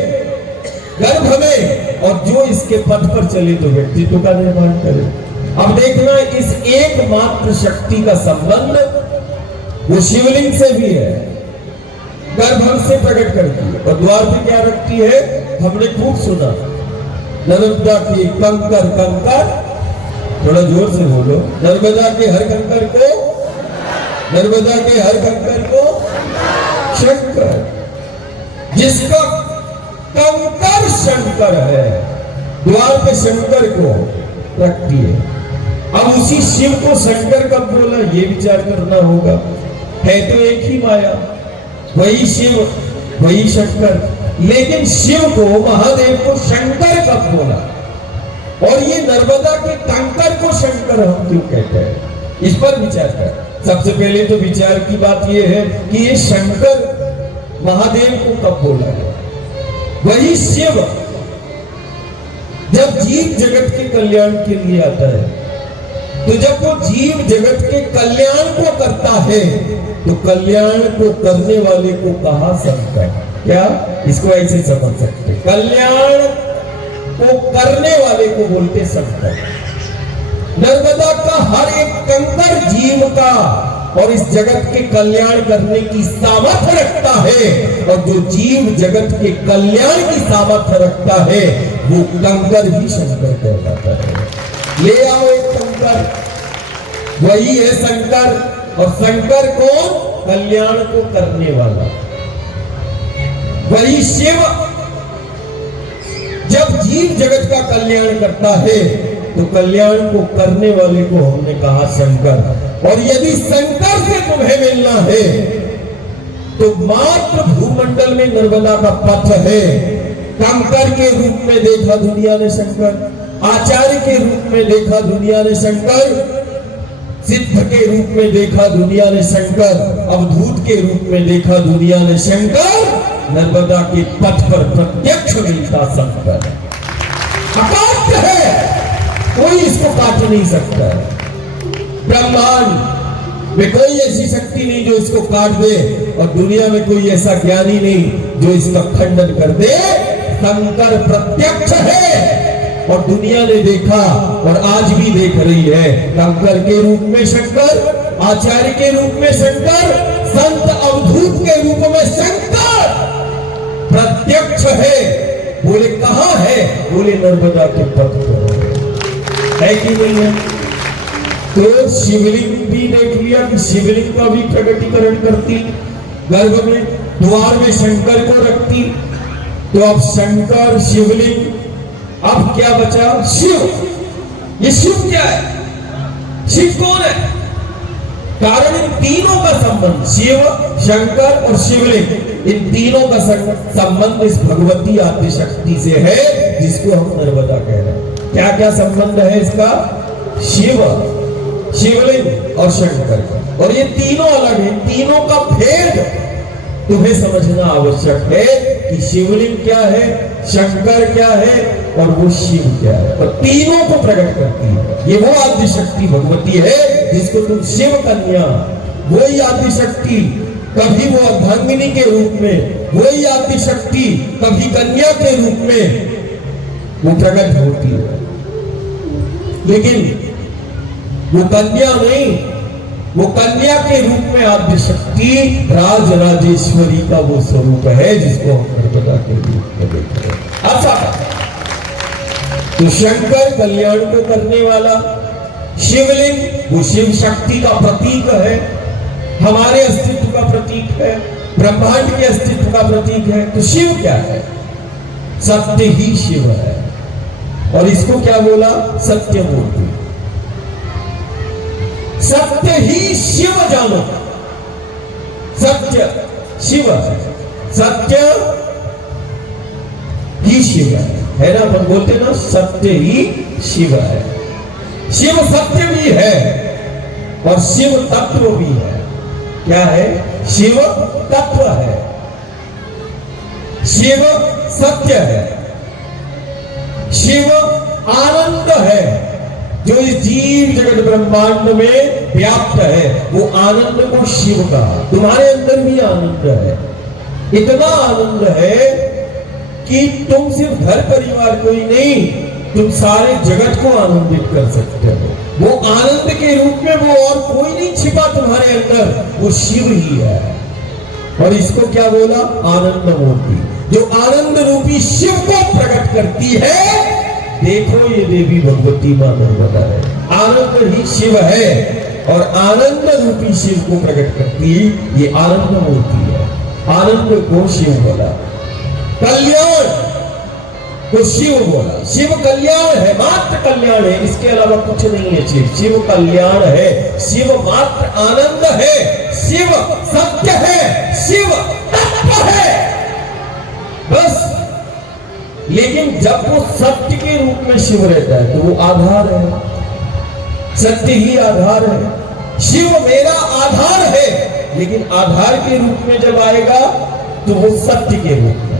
गर्भ में, और जो इसके पथ पर चले तो व्यक्तित्व का निर्माण करे। अब देखना इस एकमात्र शक्ति का संबंध वो शिवलिंग से भी है, गर्भ से प्रकट करती है। और द्वार पे क्या रखती है? हमने खूब सुना, नर्मदा की कंकर कंकर, थोड़ा जोर से बोलो, नर्मदा के हर कंकर को, नर्मदा के हर कंकर को शंकर, जिसका कंकर शंकर है, द्वार पे शंकर को रखती है। अब उसी शिव को शंकर कब बोला ये विचार करना होगा। है तो एक ही माया, वही शिव वही शंकर, लेकिन शिव को महादेव को शंकर कब बोला? और ये नर्मदा के कंकर को शंकर हम क्यों कहते हैं? इस पर विचार कर। सबसे पहले तो विचार की बात यह है कि ये शंकर महादेव को कब बोला है? वही शिव जब जीव जगत के कल्याण के लिए आता है, तो जब वो जीव जगत के कल्याण को करता है तो कल्याण को करने वाले को कहा शंकर। क्या इसको ऐसे समझ सकते? कल्याण को करने वाले को बोलते शंकर। नर्मदा का हर एक कंकर जीव का और इस जगत के कल्याण करने की सामर्थ्य रखता है, और जो जीव जगत के कल्याण की सामर्थ्य रखता है वो कंकर ही शंकर कहलाता है। ले आओ एक कंकर, वही है शंकर। और शंकर कौन? कल्याण को करने वाला, वही शिव। जब जीव जगत का कल्याण करता है तो कल्याण को करने वाले को हमने कहा शंकर। और यदि शंकर से तुम्हें मिलना है तो मात्र भूमंडल में नर्मदा का पथ है। कंकर के रूप में देखा दुनिया ने शंकर, आचार्य के रूप में देखा दुनिया ने शंकर, सिद्ध के रूप में देखा दुनिया ने शंकर, अवधूत के रूप में देखा दुनिया ने शंकर। नर्मदा के पथ पर प्रत्यक्ष मिलता शंकर, अकाट्य है, कोई इसको काट नहीं सकता। ब्रह्मांड में कोई ऐसी शक्ति नहीं जो इसको काट दे, और दुनिया में कोई ऐसा ज्ञानी नहीं जो इसका खंडन कर दे। कंकर प्रत्यक्ष है और दुनिया ने देखा और आज भी देख रही है। कंकर के रूप में शंकर, आचार्य के रूप में शंकर, संत अवधूत के रूप में शंकर प्रत्यक्ष है। बोले कहां है? बोले नर्मदा के तट पर है कि नहीं है? तो शिवलिंग भी देख लिया कि शिवलिंग का भी प्रकटीकरण करती, गर्भ में द्वार में शंकर को रखती। तो अब शंकर शिवलिंग, अब क्या बचा? शिव। ये शिव क्या है? शिव कौन है? कारण इन तीनों का संबंध, शिव, शंकर और शिवलिंग, इन तीनों का संबंध इस भगवती आदिशक्ति से है, जिसको हम नर्मदा कह रहे हैं। क्या क्या संबंध है इसका? शिव, शिवलिंग और शंकर का। और ये तीनों अलग है, तीनों का भेद तुम्हें समझना आवश्यक है कि शिवलिंग क्या है, शंकर क्या है और वो शिव क्या है। और तीनों को प्रकट करती है। ये वो आदिशक्ति भगवती है जिसको तुम शिव कन्या, वही आदिशक्ति कभी वो अर्धांगिनी के रूप में, वही आदिशक्ति कभी कन्या के रूप में वो प्रकट होती है। लेकिन वो कन्या नहीं, वो कन्या के रूप में आदिशक्ति राज राजेश्वरी का वो स्वरूप है जिसको हम नर्मदा के रूप में देख रहे हैं। ऐसा तो शंकर कल्याण को करने वाला, शिवलिंग वो शिव शक्ति का प्रतीक है, हमारे अस्तित्व का प्रतीक है, ब्रह्मांड के अस्तित्व का प्रतीक है। तो शिव क्या है? सत्य ही शिव है। और इसको क्या बोला? सत्य मूर्ति। सत्य ही शिव जानो, सत्य शिव है, सत्य ही शिव है ना? अपन बोलते ना सत्य ही शिव है। शिव सत्य भी है और शिव तत्व भी है। क्या है? शिव तत्व है, शिव सत्य है, शिव आनंद है जो इस जीव जगत ब्रह्मांड में व्याप्त है। वो आनंद को शिव का, तुम्हारे अंदर भी आनंद है, इतना आनंद है कि तुम सिर्फ घर परिवार को ही नहीं, तुम सारे जगत को आनंदित कर सकते हो। वो आनंद के रूप में वो और कोई नहीं छिपा तुम्हारे अंदर, वो शिव ही है। और इसको क्या बोला? आनंद मूर्ति, जो आनंद रूपी शिव को प्रकट करती है। देखो ये देवी भगवती मां नर्मदा है, आनंद ही शिव है और आनंद रूपी शिव को प्रकट करती है। ये आनंद मूर्ति है। आनंद को शिव बोला, कल्याण को शिव बोला। शिव कल्याण है, मात्र कल्याण है, इसके अलावा कुछ नहीं है। शिव कल्याण है, शिव मात्र आनंद है, शिव सत्य है, शिव तत्व है, बस। लेकिन जब वो सत्य के रूप में शिव रहता है तो वो आधार है, सत्य ही आधार है। शिव मेरा आधार है, लेकिन आधार के रूप में जब आएगा तो वो सत्य के रूप में।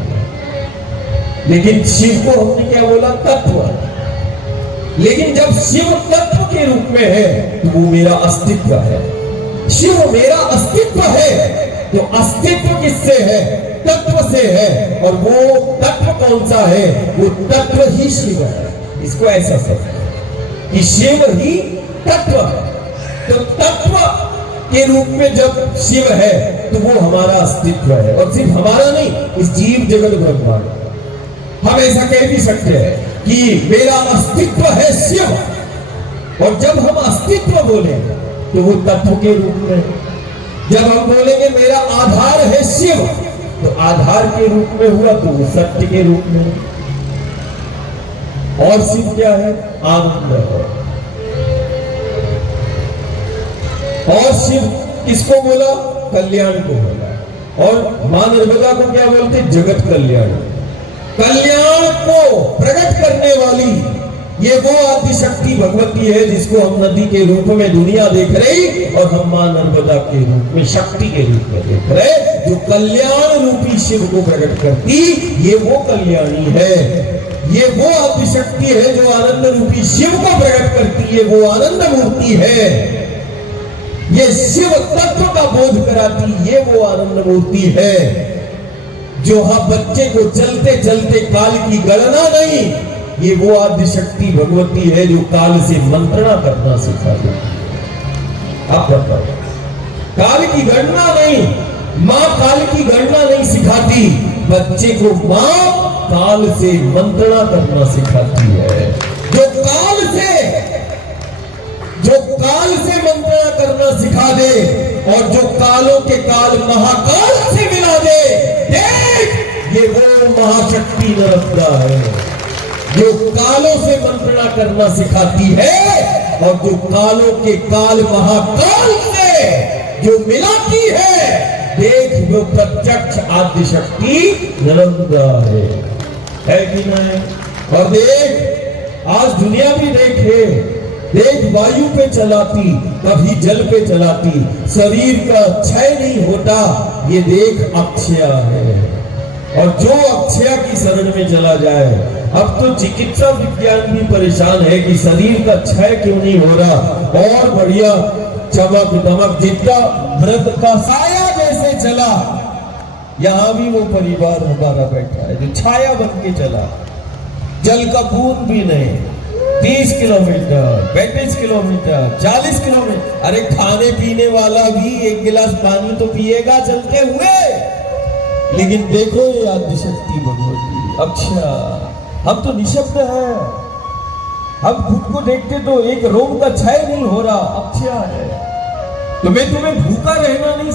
लेकिन शिव को हमने क्या बोला? तत्व। लेकिन जब शिव तत्व के रूप में है तो वो मेरा अस्तित्व है। शिव मेरा अस्तित्व है, तो अस्तित्व किससे है? तत्व से है। और वो तत्व कौन सा है? वो तत्व ही शिव है। इसको ऐसा समझो कि शिव ही तत्व है। तो तत्व के रूप में जब शिव है तो वो हमारा अस्तित्व है, और सिर्फ हमारा नहीं, इस जीव जगत ब्रह्मांड। हम ऐसा कह भी सकते हैं कि मेरा अस्तित्व है शिव। और जब हम अस्तित्व बोले तो वो तत्व के रूप में। जब हम बोलेंगे मेरा आधार है शिव, तो आधार के रूप में हुआ, तो वो सत्य के रूप में। और शिव क्या है? आनंद है। और शिव किसको बोला? कल्याण को बोला। और मां नर्मदा को क्या बोलते? जगत कल्याण। कल्याण को प्रकट करने वाली ये वो आदिशक्ति भगवती है जिसको हम नदी के रूप में दुनिया देख रही, और हम मां नर्मदा के रूप में, शक्ति के रूप में देख रहे, जो कल्याण रूपी शिव को प्रकट करती। ये वो कल्याणी है, ये वो आदिशक्ति है जो आनंद रूपी शिव को प्रकट करती है, वो आनंद मूर्ति है। ये शिव तत्व का बोध कराती, ये वो आनंद मूर्ति है। जो बच्चे को चलते चलते काल की गणना नहीं, ये वो आदि शक्ति भगवती है जो काल से मंत्रणा करना सिखा देती। आप बताओ, काल की गणना नहीं, मां काल की गणना नहीं सिखाती, बच्चे को मां काल से मंत्रणा करना सिखाती है। जो काल से मंत्रणा करना सिखा दे और जो कालों के काल महाकाल से मिला दे, देख ये वो महाशक्ति नर्मदा है जो कालों से मंत्रणा करना सिखाती है और जो कालों के काल महाकाल से जो मिलाती है, देख वो प्रत्यक्ष आदि शक्ति नर्मदा है कि नहीं? और देख आज दुनिया भी देख वायु पे चलाती, कभी जल पे चलाती, शरीर का क्षय नहीं होता, ये देख अक्षय है। और जो अक्षय की शरण में चला जाए, अब तो चिकित्सा विज्ञान भी परेशान है कि शरीर का क्षय क्यों नहीं हो रहा, और बढ़िया चमक दमक, जितना व्रत का साया जैसे चला, यहां भी वो परिवार हमारा बैठा है जो छाया बन के चला, जल का बूंद भी नहीं, 30 किलोमीटर, 35 किलोमीटर, 40 किलोमीटर, अरे खाने पीने वाला भी एक गिलास पानी तो पिएगा चलते हुए। लेकिन देखो ये आदि शक्ति भगवती अक्षय, हम तो निशब्द है, हम खुद को देखते तो एक रोग का क्षय नहीं हो रहा, अक्षय है। तो मैं तुम्हें भूखा रहना नहीं